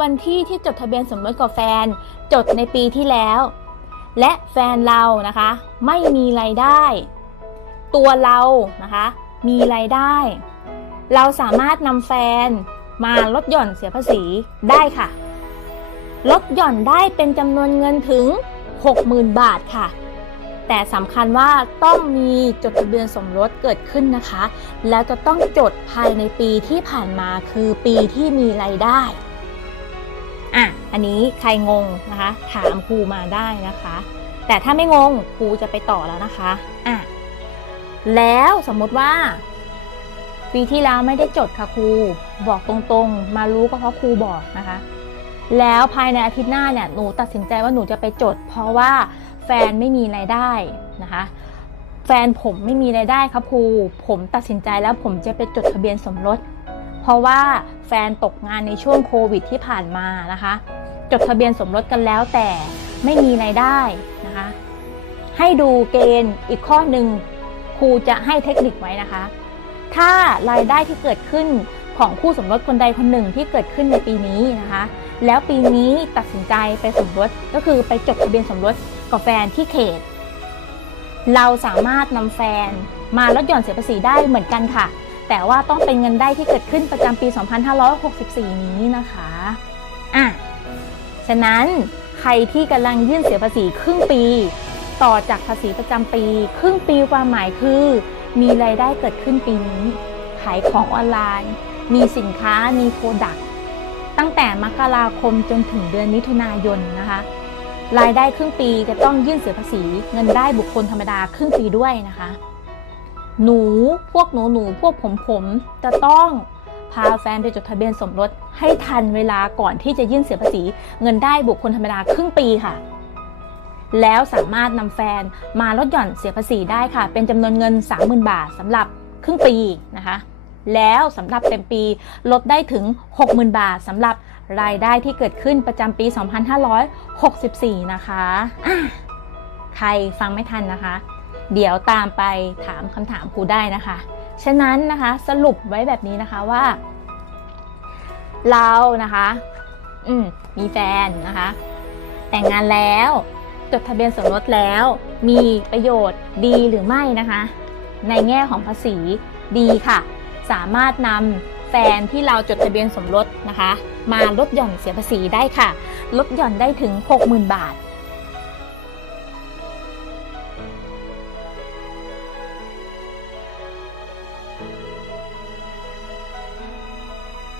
วันที่ที่จดทะเบียนสมรสกับแฟน จดในปีที่แล้ว และแฟนเรานะคะ ไม่มีรายได้ ตัวเรานะคะ มีรายได้ เราสามารถนำแฟนมาลดหย่อนเสียภาษีได้ค่ะ ลดหย่อนได้เป็นจำนวนเงินถึง 60,000 บาทค่ะ แต่สำคัญว่าต้องมีจดทะเบียนสมรสเกิดขึ้นนะคะ แล้วจะต้องจดภายในปีที่ผ่านมาคือปีที่มีรายได้ อะอันนี้ใครงงนะคะ ถามครูมาได้นะคะ แต่ถ้าไม่งงครูจะไปต่อแล้วนะคะอะแล้วสมมติว่า ปีที่แล้วไม่ได้จดค่ะครูบอกตรงๆ มารู้ก็เพราะครูบอกนะคะ แล้วภายในอาทิตย์หน้าเนี่ยหนูตัดสินใจว่าหนูจะไปจด เพราะว่าแฟนไม่มีรายได้นะคะแฟนผมไม่มีรายได้ครับครู ผมตัดสินใจแล้วผมจะไปจดทะเบียนสมรส เพราะว่าแฟนตกงานในช่วงโควิดที่ผ่านมานะคะ จดทะเบียนสมรสกันแล้วแต่ไม่มีรายได้นะคะ ให้ดูเกณฑ์อีกข้อหนึ่งครูจะให้เทคนิคไว้นะคะ ถ้ารายได้ที่เกิดขึ้นของคู่สมรสคนใดคนหนึ่งที่เกิดขึ้นในปีนี้นะคะ แล้วปีนี้ตัดสินใจไปสมรสก็คือไปจดทะเบียนสมรสกับแฟนที่เขต เราสามารถนำแฟนมาลดหย่อนเสียภาษีได้เหมือนกันค่ะ แต่ว่าต้องเป็นเงินได้ที่เกิดขึ้นประจำปี 2564 นี้นะคะอะฉะนั้นใครที่กำลังยื่นเสียภาษีครึ่งปี ต่อจากภาษีประจำปี ครึ่งปีความหมายคือ มีรายได้เกิดขึ้นปีนี้ ขายของออนไลน์ มีสินค้ามีโปรดักต์ตั้งแต่มกราคมจนถึงเดือนมิถุนายนนะคะรายได้ครึ่งปีจะต้องยื่นเสียภาษีเงินได้บุคคลธรรมดาครึ่งปีด้วยนะคะ หนูพวกหนูหนูพวกผมผมจะต้องพาแฟนไปจดทะเบียนสมรสให้ทันเวลาก่อนที่จะยื่นเสียภาษี เงินได้บุคคลธรรมดาครึ่งปีค่ะ แล้วสามารถนำแฟนมาลดหย่อนเสียภาษีได้ค่ะ เป็นจำนวนเงิน 30,000 บาทสำหรับครึ่งปีนะคะ แล้วสำหรับเต็มปีลดได้ถึง 60,000 บาทสำหรับรายได้ที่เกิดขึ้นประจำปี 2564 นะคะอะใครฟังไม่ทันนะคะ เดี๋ยวตามไปถามคำถามครูได้นะคะ ฉะนั้นนะคะสรุปไว้แบบนี้นะคะว่า เรานะคะอืมมีแฟนนะคะ แต่งงานแล้วจดทะเบียนสมรสแล้ว มีประโยชน์ดีหรือไม่นะคะ ในแง่ของภาษีดีค่ะ สามารถนำแฟนที่เราจดทะเบียนสมรสนะคะ มาลดหย่อนเสียภาษีได้ค่ะ ลดหย่อนได้ถึง 60,000 บาท